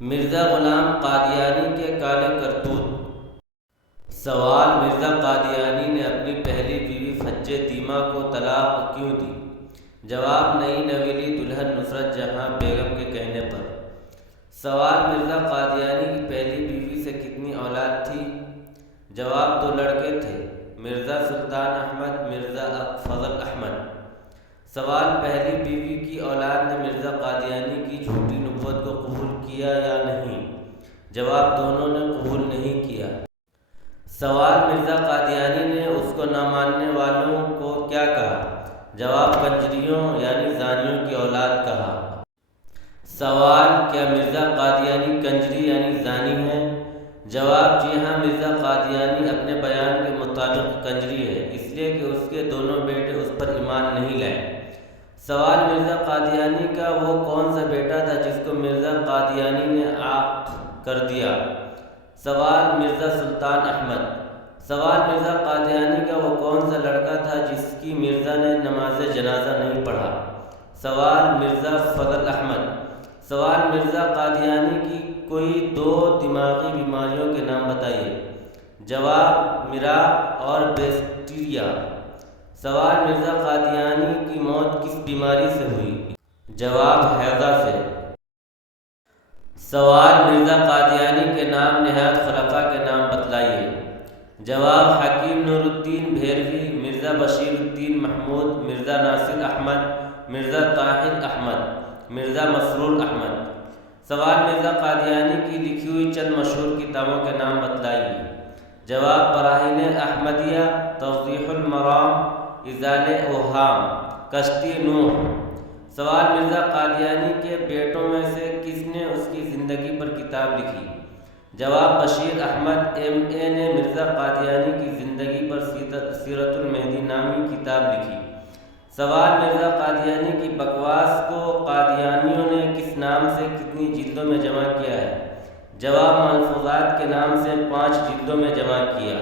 مرزا غلام قادیانی کے کالے کرتوت۔ سوال: مرزا قادیانی نے اپنی پہلی بیوی فجے دیمہ کو طلاق کیوں دی؟ جواب: نئی نویلی دلہن نصرت جہاں بیگم کے کہنے پر۔ سوال: مرزا قادیانی کی پہلی بیوی سے کتنی اولاد تھی؟ جواب: 2 لڑکے تھے، مرزا سلطان احمد، مرزا فضل احمد۔ سوال: پہلی بیوی کی اولاد نے مرزا قادیانی کی جھوٹی نبوت کو قبول کیا یا نہیں؟ جواب: دونوں نے قبول نہیں کیا۔ سوال: مرزا قادیانی نے اس کو نہ ماننے والوں کو کیا کہا؟ جواب: کنجریوں یعنی زانیوں کی اولاد کہا۔ سوال: کیا مرزا قادیانی کنجری یعنی زانی ہے؟ جواب: جی ہاں، مرزا قادیانی اپنے بیان کے مطابق کنجری ہے، اس لیے کہ اس کے دونوں بیٹے اس پر ایمان نہیں لائے۔ سوال: مرزا قادیانی کا وہ کون سا بیٹا تھا جس کو مرزا قادیانی نے عاق کر دیا؟ سوال: مرزا سلطان احمد۔ سوال: مرزا قادیانی کا وہ کون سا لڑکا تھا جس کی مرزا نے نماز جنازہ نہیں پڑھا؟ سوال: مرزا فضل احمد۔ سوال: مرزا قادیانی کی کوئی 2 دماغی بیماریوں کے نام بتائیے۔ جواب: مراق اور بیکٹیریا۔ سوال: مرزا قادیانی کی موت کس بیماری سے ہوئی؟ جواب: ہیضہ سے۔ سوال: مرزا قادیانی کے نام نہاد خلفاء کے نام بتلائیے۔ جواب: حکیم نور الدین بھیروی، مرزا بشیر الدین محمود، مرزا ناصر احمد، مرزا طاہر احمد، مرزا مسرور احمد۔ سوال: مرزا قادیانی کی لکھی ہوئی چند مشہور کتابوں کے نام بتلائیے۔ جواب: براہین احمدیہ، توضیح المرام، ازالہ اوہام، کشتی نوح۔ سوال: مرزا قادیانی کے بیٹوں میں سے کس نے اس کی زندگی پر کتاب لکھی؟ جواب: بشیر احمد M.A. نے مرزا قادیانی کی زندگی پر سیرت المہدی نامی کتاب لکھی۔ سوال: مرزا قادیانی کی بکواس کو قادیانیوں نے کس نام سے کتنی جلدوں میں جمع کیا ہے؟ جواب: ملفوظات کے نام سے 5 جلدوں میں جمع کیا۔